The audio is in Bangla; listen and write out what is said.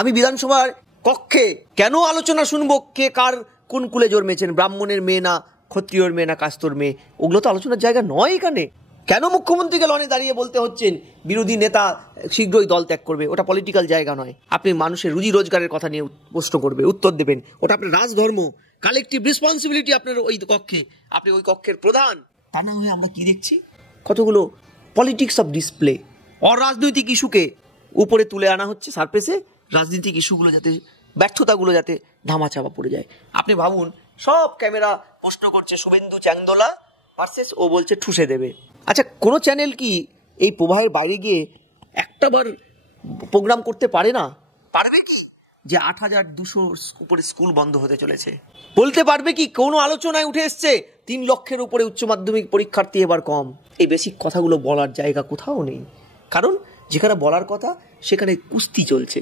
আমি বিধানসভার কক্ষে কেন আলোচনা শুনবো কে কার কোন কুলে জন্মেছেন, ব্রাহ্মণের মেয়ে না ক্ষত্রিয়র মেয়ে না কাস্তর মেয়ে, ওগুলো তো আলোচনার জায়গা নয় এখানে। কেন মুখ্যমন্ত্রীকে লনে দাঁড়িয়ে বলতে হচ্ছেন বিরোধী নেতা শীঘ্রই দল ত্যাগ করবে? ওটা পলিটিক্যাল জায়গা নয়। আপনি মানুষের রুজি রোজগারের কথা নিয়ে প্রশ্ন করবে, উত্তর দেবেন, ওটা আপনার রাজধর্ম, কালেকটিভ রেসপন্সিবিলিটি আপনার ওই কক্ষে, আপনি ওই কক্ষের প্রধান। তা না হয়ে আমরা কি দেখছি, কতগুলো পলিটিক্স অফ ডিসপ্লে, অরাজনৈতিক ইস্যুকে উপরে তুলে আনা হচ্ছে সারফেসে, রাজনৈতিক ইস্যুগুলো যাতে, ব্যর্থতাগুলো যাতে ধামাচাপা পড়ে যায়। আপনি ভাবুন, সব ক্যামেরা প্রশ্ন করছে শুভেন্দু চ্যাংদোলা ভার্সেস ও বলছে ঠুসে দেবে। আচ্ছা, কোনো চ্যানেল কি এই প্রবাহের বাইরে গিয়ে একটাবার প্রোগ্রাম করতে পারে না? পারবে কি যে ৮,২০০ উপরে স্কুল বন্ধ হতে চলেছে? বলতে পারবে কি কোনো আলোচনায় উঠে এসছে ৩ লক্ষের উপরে উচ্চ মাধ্যমিক পরীক্ষার্থী এবার কম? এই বেসিক কথাগুলো বলার জায়গা কোথাও নেই, কারণ যেখানে বলার কথা সেখানে কুস্তি চলছে।